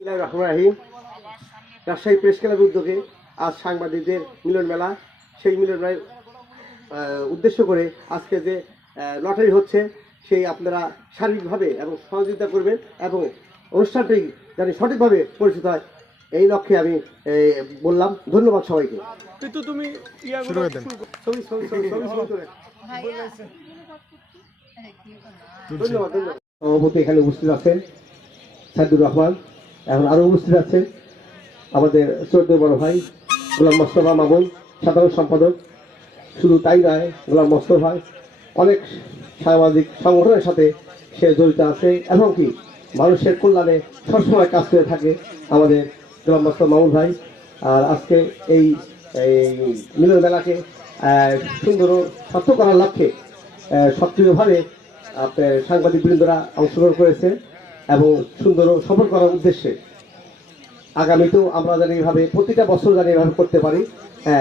রহিম Rajshahi press ক্লাবের উদ্যোগে আজ সাংবাদিকদের মিলন মেলা, সেই মিলন মেলার উদ্দেশ্য করে আজকে যে লটারি হচ্ছে সেই আপনারা শারীরিকভাবে এবং সহযোগিতা করবেন এবং অনুষ্ঠানটি যাতে সঠিকভাবে পরিচিত হয় এই লক্ষ্যে আমি বললাম। ধন্যবাদ সবাইকে। ধন্যবাদ। সভাপতি এখানে উপস্থিত আছেন সাইদুর রহমান, এখন আরো উপস্থিত আছেন আমাদের শ্রদ্ধেয় বড় ভাই গোলাম মোস্তফা মামুন, সাধারণ সম্পাদক। শুধু তাই নয়, গোলাম মোস্তফা অনেক সামাজিক সংগঠনের সাথে সে জড়িত আছে এবং কি মানুষের কল্যাণে সবসময় কাজ করে থাকে আমাদের গোলাম মোস্তফা মামুন ভাই। আর আজকে এই মিলন মেলাকে সুন্দর ও সত্য করার লক্ষ্যে সক্রিয়ভাবে আপনার সাংবাদিক বৃন্দরা অংশগ্রহণ করেছে এবং সুন্দর ও সফল করার উদ্দেশ্যে আগামীতেও আমরা জানি এইভাবে প্রতিটা বছর জানি এইভাবে করতে পারি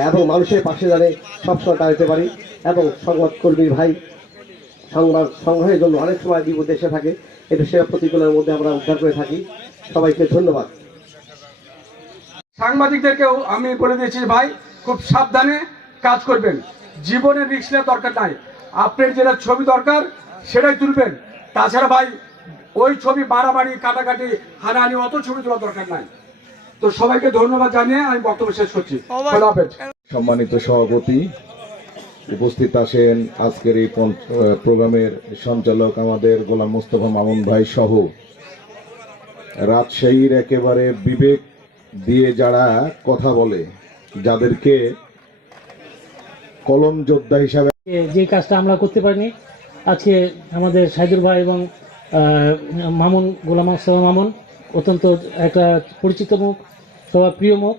এবং মানুষের পাশে জানি সবসময় দাঁড়াতে পারি এবং সংবাদকর্মী ভাই সংবাদ সংগ্রহের জন্য অনেক সময় বিপদে এসে থাকে, এটা সেবা প্রতিকূলের মধ্যে আমরা উদ্ধার করে থাকি। সবাইকে ধন্যবাদ। সাংবাদিকদেরকেও আমি বলে দিয়েছি ভাই খুব সাবধানে কাজ করবেন, জীবনের রিস্ক নেওয়ার দরকার নাই। আপনার যেটা ছবি দরকার সেটাই তুলবেন, তাছাড়া ভাই ওই ছবি বাড়াবাড়ি কাটাকাটি হানাহানি অত ছবি তোলার দরকার নাই। তো সবাইকে ধন্যবাদ জানিয়ে আমি বক্তব্য শেষ করছি। সম্মানিত সভাপতি, উপস্থিত আছেন আজকের এই প্রোগ্রামের সঞ্চালক আমাদের গোলাম মোস্তফা মামুন ভাই সহ রাজশাহীর একেবারে বিবেক দিয়ে যারা কথা বলে, যাদেরকে কলম যোদ্ধা হিসাবে যে কাজটা আমরা করতে পারিনি, আজকে আমাদের সাইদুর ভাই এবং মামুন গোলাম মোস্তফা মামুন অত্যন্ত একটা পরিচিত মুখ, সবার প্রিয় মুখ।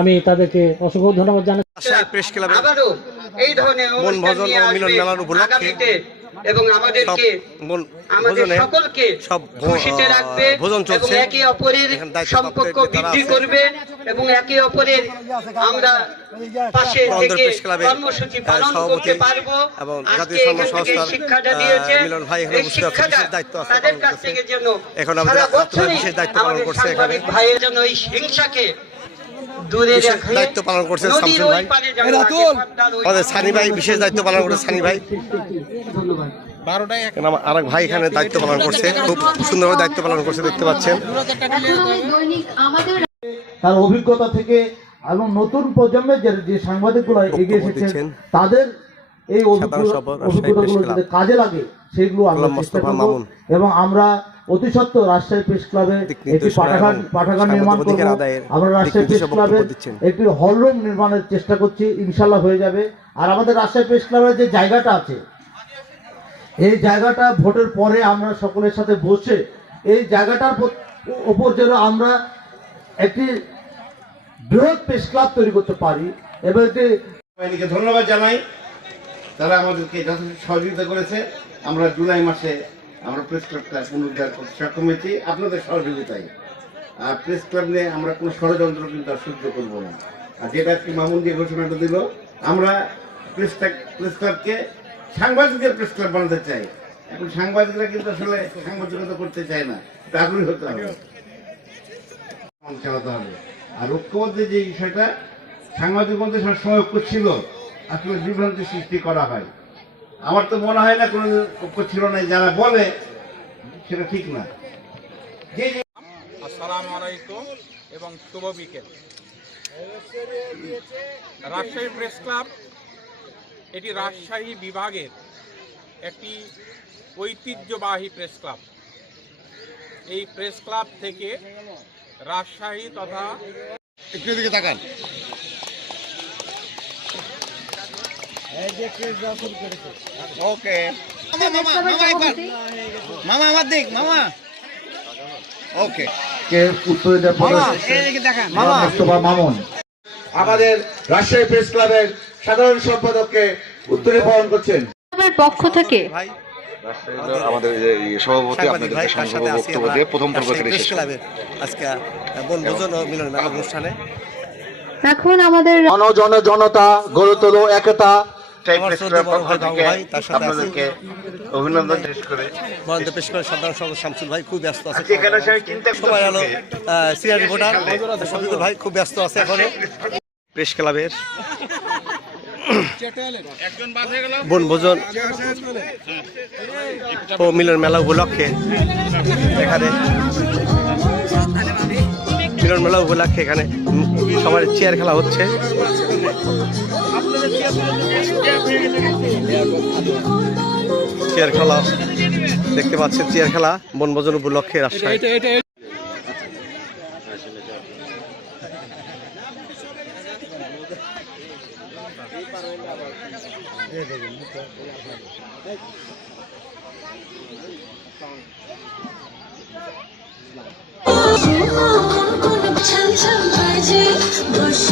আমি তাদেরকে অসংখ্য ধন্যবাদ জানাই। প্রেস ক্লাবে আবারও এই ধরনের অনুষ্ঠান নিয়ে মিলন মেলার উপলক্ষে এবং আমাদেরকে আমাদের সকলকে খুশিতে রাখবে এবং একে অপরের সম্পর্ক বৃদ্ধি করবে এবং একে অপরের আমরা পাশে থেকে কর্মসূচি পালন করতে পারবো। আজকে এখান থেকে শিক্ষাটা দিয়েছে, এই শিক্ষাটা তাদের কাছ থেকে জন্য সারা বছরই আমাদের সাংবাদিক ভাইয়ের জন্য এই হিংসাকে দায়িত্ব পালন করছে শামসুল ভাই, আমাদের সানি ভাই বিশেষ দায়িত্ব পালন করছে। সানি ভাই আরেক ভাই এখানে দায়িত্ব পালন করছে, খুব সুন্দরভাবে দায়িত্ব পালন করছে, দেখতে পাচ্ছেন। তার অভিজ্ঞতা থেকে এবং নতুন প্রজন্মের যে সাংবাদিকগুলো এগিয়ে এসেছেন তাদের এই অভিজ্ঞতাগুলো যাতে কাজে লাগে সেগুলো আমরা চেষ্টা করব এবং আমরা অতি সত্ত্বর রাজশাহী প্রেস ক্লাবে একটি পাঠাগার নির্মাণ করব। আমরা রাজশাহী প্রেস ক্লাবে একটি হল রুম নির্মাণের চেষ্টা করছি, ইনশাল্লাহ হয়ে যাবে। আর আমাদের রাজশাহী প্রেস ক্লাবের যে জায়গাটা আছে, এই জায়গাটা ভোটের পরে আমরা সকলের সাথে বসে এই জায়গাটার উপর যেন আমরা একটি বৃহৎ প্রেস ক্লাব তৈরি করতে পারি। এবার বাহিনীকে ধন্যবাদ জানাই, তারা আমাদেরকে যথেষ্ট সহযোগিতা করেছে। আমরা জুলাই মাসে আমরা প্রেস ক্লাবটা পুনরুদ্ধার করতে সক্ষম হয়েছি আপনাদের সহযোগিতায়। আর প্রেস ক্লাব নিয়ে আমরা কোনো ষড়যন্ত্র কিন্তু আর সহ্য করবো না। আর যেটা একটি মামুন দিয়ে ঘোষণাটা দিল, আমরা প্রেস ক্লাবকে সাংবাদিকদের প্রেস ক্লাব বানাতে চাই। এখন সাংবাদিকরা কিন্তু আসলে সাংবাদিকতা করতে চায় না, আগ্রহী হতে হবে, চালাতে হবে। আর ঐক্যবদ্ধের যে বিষয়টা, সাংবাদিক মধ্যে সবসময় ঐক্য ছিল, আসলে বিভ্রান্তি সৃষ্টি করা হয়। আমার তো মনে হয় না কোনো ঐক্য ছিল না, যারা বলে সেটা ঠিক না। আসসালামু আলাইকুম এবং শুভ বিকেল। রাজশাহী প্রেস ক্লাব এটি রাজশাহী বিভাগের একটি ঐতিহ্যবাহী প্রেস ক্লাব। এই প্রেস ক্লাব থেকে রাজশাহী তথা একটু দিকে তাকান। ওকে মামা আমার দিক মামা ওকে উত্তরে মোস্তফা মামুন আমাদের রাজশাহী প্রেস ক্লাবের সাধারণ সম্পাদককে উত্তরে বহন করছেন পক্ষ থেকে আমাদের সভাপতি আপনাদেরকে সংক্ষেপে বক্তব্য দিয়ে প্রথম পর্ব থেকে শেষ করবে আজকে বনভোজন ও মিলন মেলা অনুষ্ঠানে এখন আমাদের জনতা গড়ে তোলো একতা, রাজশাহী প্রেস ক্লাব পক্ষ থেকে আপনাদেরকে অভিনন্দন শেষ করে পেশ করে সাধারণ সম্পাদক শামসুল ভাই খুব ব্যস্ত আছে। এখানে সবাই চিন্তা সবাই হলো সিনিয়র রিপোর্টার শফিকুল ভাই খুব ব্যস্ত আছে এখনো। প্রেস ক্লাবের বনভোজন ও মিলন মেলা উপলক্ষে এখানে মিলন মেলা উপলক্ষে এখানে সবার চেয়ার খেলা হচ্ছে। চেয়ার খেলা দেখতে পাচ্ছেন, চেয়ার খেলা বনভোজন উপলক্ষে রাজশাহী। ছম ছম বাজে বসে